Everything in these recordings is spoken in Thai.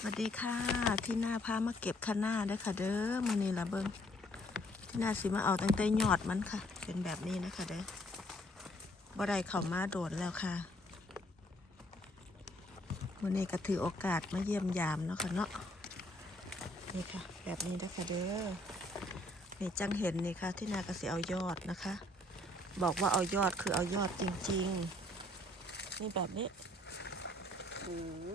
สวัสดีค่ะ ที่หน้าพามาเก็บคะน้าเด้ค่ะ เด้อมือนี้ละเบิงที่หน้าสิมาเอาตั้งแต่ยอดมันค่ะ เป็นแบบนี้นะคะเด้อบ่ได้เข้ามาโดดแล้วค่ะวันนี้ก็ถือโอกาสมาเยี่ยมยามเนาะค่ะเนาะนี่ค่ะ แบบนี้นะคะเด้อนี่จังเห็นนี่ค่ะ ที่นาก็สิเอายอดนะคะ บอกว่าเอายอดคือเอายอดจริง ๆ นี่แบบนี้อายุ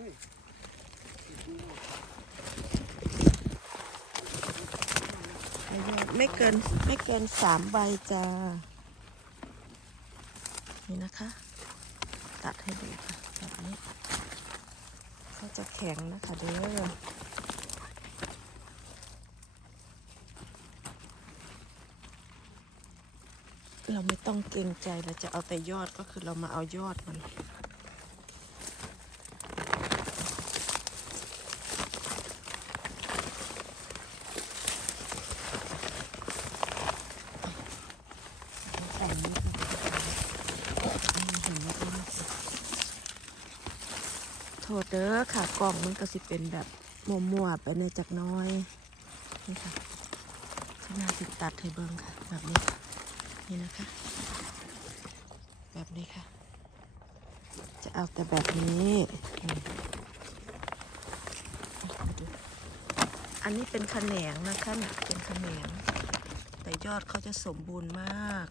ไม่เกินไม่เกินสามใบจ้า นี่นะคะ ตัดให้ดูค่ะแบบนี้เขาจะแข็งนะคะเด้อเราไม่ต้องเกรงใจเราจะเอาแต่ยอดก็คือเรามาเอายอดมัน ฝั่งนี้ค่ะเห็นไหมคะโทษเด้อค่ะ กล่องมันก็สิเป็นแบบมัวๆไปในจากน้อยนี่ค่ะขนาดติดตัดให้เบิ้งค่ะ แบบนี้ค่ะนี่นะคะ แบบนี้ค่ะ จะเอาแต่แบบนี้อันนี้เป็นขแขนงนะคะเนี่ยเป็นขแขนง แต่ยอดเขาจะสมบูรณ์มาก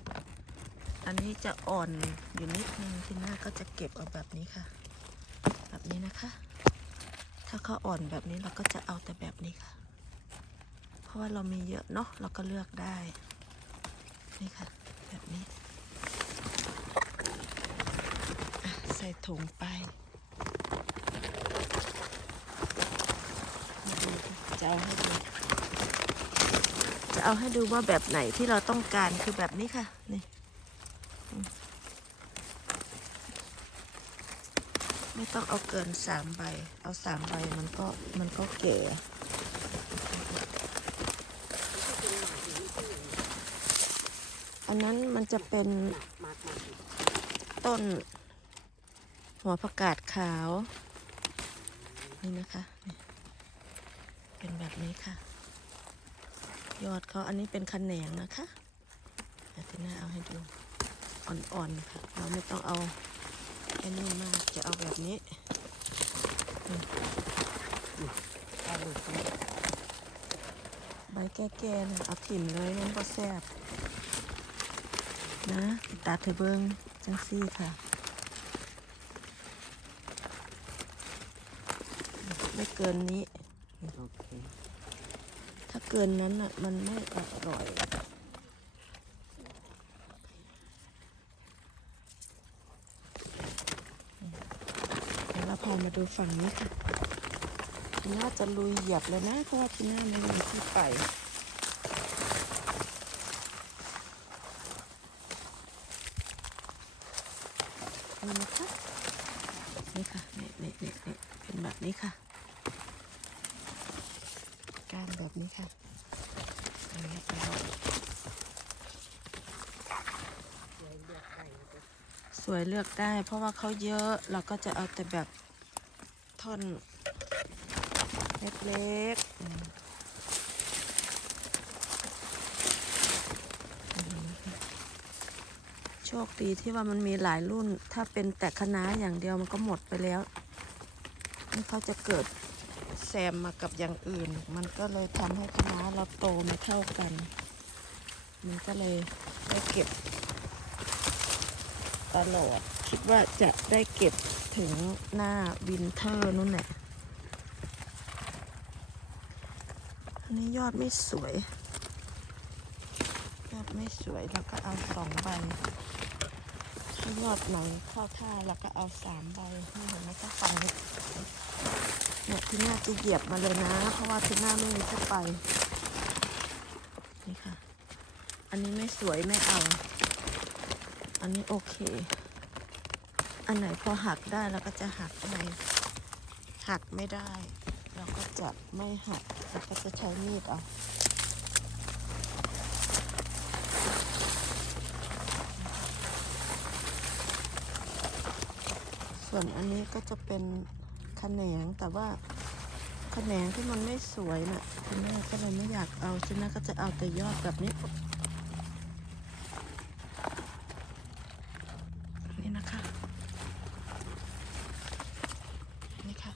อันนี้จะอ่อนอยู่นิดนึงทีหน้าก็จะเก็บเอาแบบนี้ค่ะ แบบนี้นะคะ ถ้าเขาอ่อนแบบนี้เราก็จะเอาแต่แบบนี้ค่ะ เพราะว่าเรามีเยอะเนาะเราก็เลือกได้ นี่ค่ะ แบบนี้ ใส่ถุงไปจะเอาให้ดูจะเอาให้ดูว่าแบบไหนที่เราต้องการคือแบบนี้ค่ะ นี่อืม ไม่ต้องเอาเกินสามใบ เอาสามใบมันก็มันก็เก๋อันนั้นมันจะเป็นต้นหัวผักกาดขาว นี่นะคะ เป็นแบบนี้ค่ะ ยอดเขาอันนี้เป็นขแขนงนะคะเดี๋ยวที่หน้าเอาให้ดู อ่อนๆค่ะ เราไม่ต้องเอา ไอ้นี่มากจะเอาแบบนี้อืมใบแก่ๆนะเอาถิ่มเลยมันก็แซ่บนะตัดเถอะเบิ้งจังซี่ค่ะไม่เกินนี้โอเคถ้าเกินนั้นอะ มันไม่อร่อย เดี๋ยวเราพา มาดูฝั่งนี้ค่ะทีน่าจะลุยเหยียบเลยนะเพราะว่าทีน่าไม่มีที่ไปนี่นะคะนี่ค่ะนี่นี่นี่นี่เป็นแบบนี้ค่ะ การแบบนี้ค่ะอย่างนี้ไปเลยสวยเลือกได้ เพราะว่าเขาเยอะเราก็จะเอาแต่แบบ ท่อนเล็กๆโชคดีที่ว่ามันมีหลายรุ่น ถ้าเป็นแต่คณะอย่างเดียวมันก็หมดไปแล้ว นี่เขาจะเกิดแซมมากับอย่างอื่น มันก็เลยทำให้คณะเราโตไม่เท่ากัน มันก็เลยได้เก็บตลอด คิดว่าจะได้เก็บ ถึงหน้าวินเทอร์นู่นแหละอันนี้ยอดไม่สวย ยอดไม่สวยเราก็เอาสองใบถ้ายอดหนเข้าท่าเราก็เอาสามใบนี่เห็นไหมคะฝั่งเนี่ยที่หน้าจะเหยียบมาเลยนะ เพราะว่าที่หน้าไม่มีที่ไป นี่ค่ะ อันนี้ไม่สวยไม่เอา อันนี้โอเค อันไหนพอหักได้เราก็จะหักไปหักไม่ได้ เราก็จะไม่หักเราก็จะใช้มีดเอาส่วนอันนี้ก็จะเป็นขแขนงแต่ว่าแขนงที่มันไม่สวยน่ะคุณแม่ก็เลยไม่อยากเอาฉันนะก็จะเอาแต่ยอดแบบนี้นะคะ นี่ค่ะ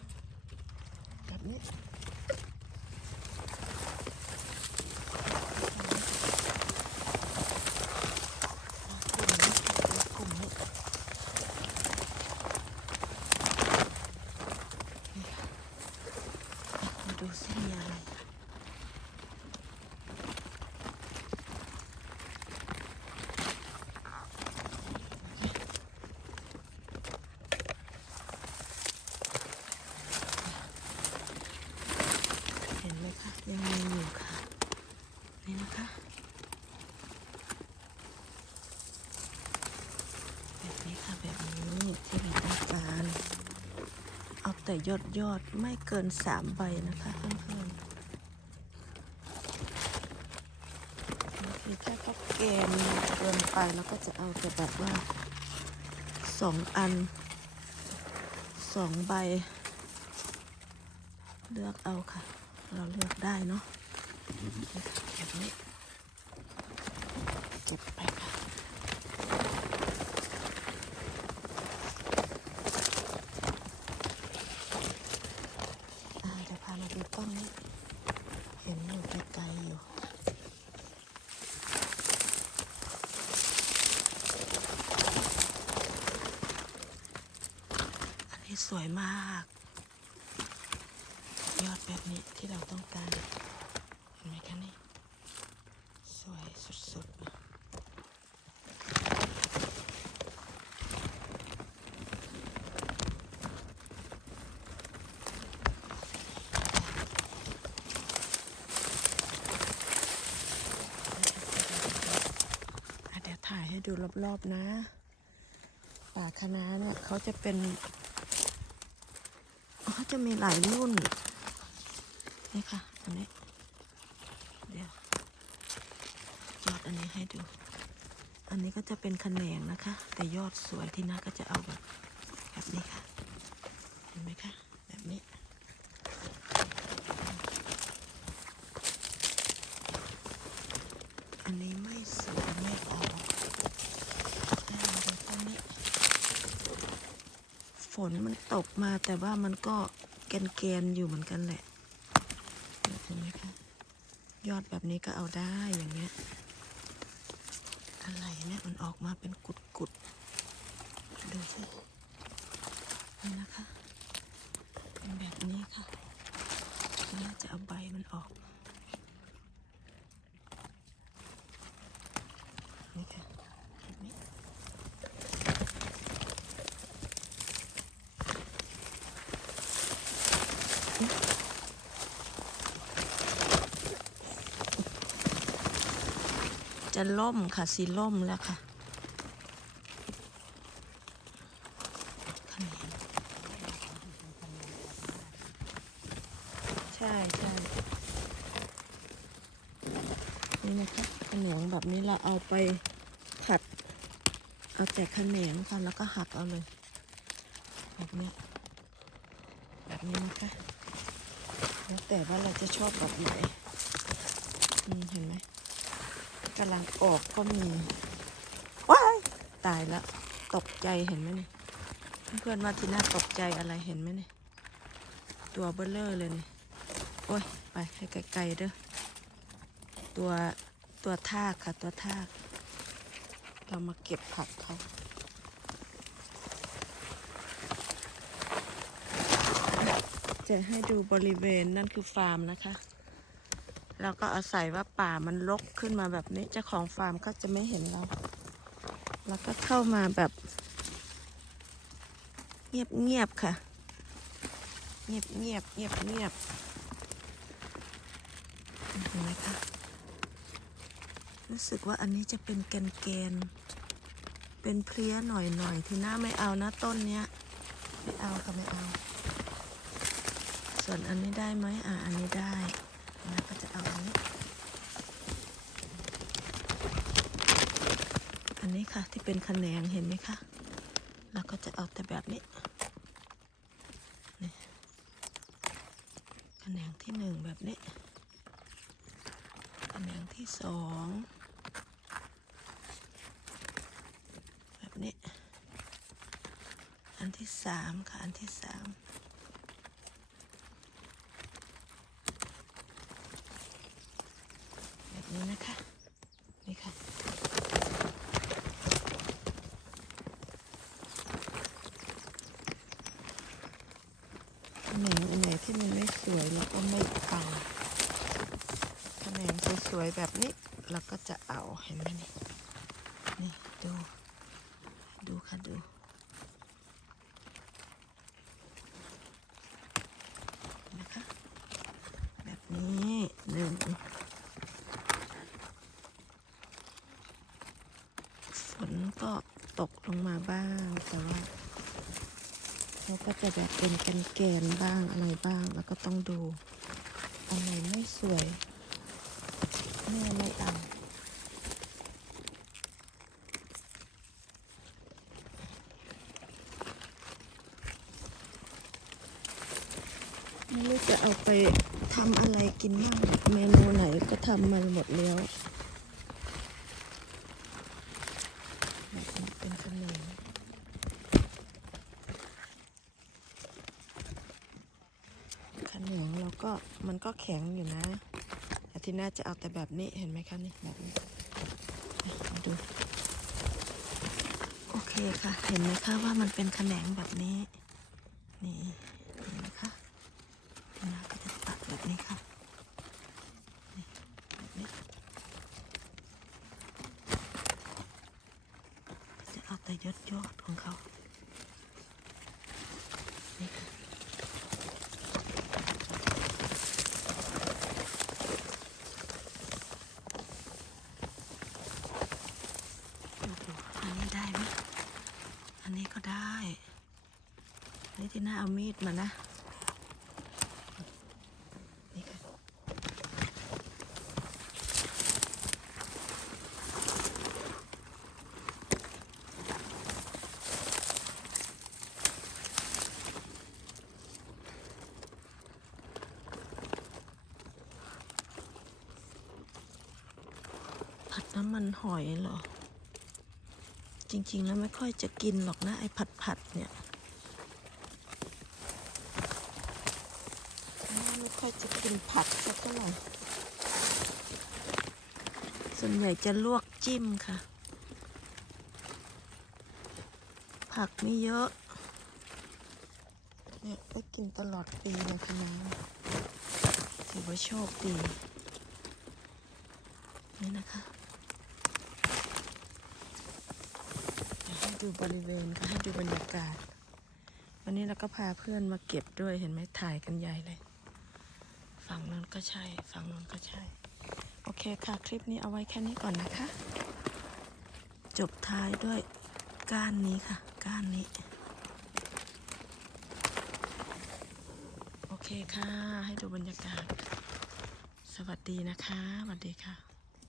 แบบนี้ กลุ่มนี้นี่ค่ะ มาดูสิมีอะไร เห็นไหมคะ ยังมีอยู่ค่ะ นี่นะคะ แบบนี้ค่ะแบบนี้ที่เราต้องการ เอา แต่ยอดยอดไม่เกินสามใบนะคะเพื่อนๆบางทีถ้าก็แกนเกินไปแล้วก็จะเอาแต่แบบว่าสองอันสองใบ เลือกเอาค่ะ เราเลือกได้เนาะแบบนี้เก็บไปค่ะ อาจะพามาดูต้นนี้ เห็นอยู่ไกลๆอยู่ อันนี้ สวยมาก ยอดแบบนี้ที่เราต้องการ เห็นไหมคะนี่ สวยสุดๆเดี๋ยวถ่ายให้ดูรอบๆนะ ป่าคะน้าเนี่ยเขาจะเป็น เขาจะมีหลายรุ่น นี่ค่ะ อันนี้ เดี๋ยวยอดอันนี้ให้ดู อันนี้ก็จะเป็นขแขนงนะคะ แต่ยอดสวยที่น้าก็จะเอาแบบแบบนี้ค่ะ เห็นไหมคะ แบบนี้นี้ไม่สวยไม่เอาให้เราดูต้นนี้ ฝ นมันตกมาแต่ว่ามันก็แกนๆอยู่เหมือนกันแหละเห็นไหมคะยอดแบบนี้ก็เอาได้อย่างเงี้ย อะไรเนี่ยมันออกมาเป็นกุดๆ ดูสินี่นะคะ เป็นแบบนี้ค่ะน่าจะเอาใบมันออก นี่ค่ะแบบนี้ จะล่มค่ะสีล่มแล้วค่ะใช่ใช่นี่นะคะขนมแบบนี้เราเอาไปผัด เอาแต่ขนงค่ะแล้วก็หักเอาเลยแบบนี้แบบนี้นะคะแล้วแต่ว่าเราจะชอบแบบไหนเห็นไหม กำลังออกก็มี ว้าย ตายแล้ว ตกใจเห็นไหมเนี่ยเพื่อนๆว่าที่น่าตกใจอะไรเห็นไหมเนี่ยตัวเบลเลอร์เลยเนี่ยโอ้ย ไปให้ไกลๆเด้อ ตัวตัวทากค่ะ ตัวทาก เรามาเก็บผักเขาจะให้ดูบริเวณนั่นคือฟาร์มนะคะ เราก็อาศัยว่าป่ามันรกขึ้นมาแบบนี้เจ้าของฟาร์มก็จะไม่เห็นเรา แล้วก็เข้ามาแบบ เงียบเงียบๆค่ะ เงียบเงียบเงียบเงียบเห็นไหมคะรู้สึกว่าอันนี้จะเป็นแกนแกนๆเป็นเพลี้ยหน่อยหน่อยๆที่หน้าไม่เอานะต้นเนี้ย ไม่เอาค่ะไม่เอา ส่วนอันนี้ได้ไหมอะอันนี้ได้ นะก็จะเอาอันนี้ อันนี้ค่ะที่เป็นขแขนงเห็นไหมคะ แล้วก็จะเอาแต่แบบนี้นี่ขแขนงที่หนึ่งแบบนี้แขนงที่สองแบบนี้ อันที่สามค่ะ อันที่สามแบบ นี้นะคะ นี่ค่ะ แหนงอันไหนที่มันไม่สวยเราก็ไม่เอาแหนงสวยๆแบบนี้เราก็จะเอาเห็นไหมนี่ นี่ดูค่ะดู นะคะ แบบนี้หนึ่งฝนก็ตกลง มาบ้าง แต่ว่าเขาก็จะแบบเป็นกันแกนๆบ้างอะไรบ้าง แล้วก็ต้องดูอันไหนไม่สวยแม่ไม่เอาไม่รู้จะเอาไปทำอะไรกินบ้างเมนูไหนก็ทำมาหมดแล้วแบบนี้เป็นขนม ขนมแล้ว ก็มันก็แข็งอยู่นะแต่ที่น่าจะเอาแต่แบบนี้เห็นไหมคะนี่แบบนี้มาดู โอเคค่ะ เห็นไหมคะว่ามันเป็นแขนงแบบนี้ นี่เห็นไหมคะทีน่าก็จะตัดแบบนี้ค่ะนี่แบบนี้จะเอาแต่ยอดยอดของเขานี่ค่ะ ดูดูอันนี้ได้ไหมอันนี้ก็ได้ อันนี้ที่หน้าเอา มีดมานะนี่ค่ะผัดน้ำมันหอยเหรอ จริง ๆ แล้วไม่ค่อยจะกินหรอกนะ ไอ้ผัดผัดเนี่ยไม่ ค่อยจะกินผัดสักเท่าไหร่ส่วนใหญ่จะลวกจิ้มค่ะ ผักไม่เยอะ เนี่ยได้กินตลอดปีเลยคะน้าถือว่าโชคดี นี่นะคะให้ดูบริเวณค่ะให้ดูบรรยากาศ วันนี้เราก็พาเพื่อนมาเก็บด้วยเห็นไหมถ่ายกันใหญ่เลย ฝั่งนั้นก็ใช่ ฝั่งนั้นก็ใช่ โอเคค่ะ คลิปนี้เอาไว้แค่นี้ก่อนนะคะ จบท้ายด้วยก้านนี้ค่ะ ก้านนี้ โอเคค่ะ ให้ดูบรรยากาศ สวัสดีนะคะ สวัสดีค่ะ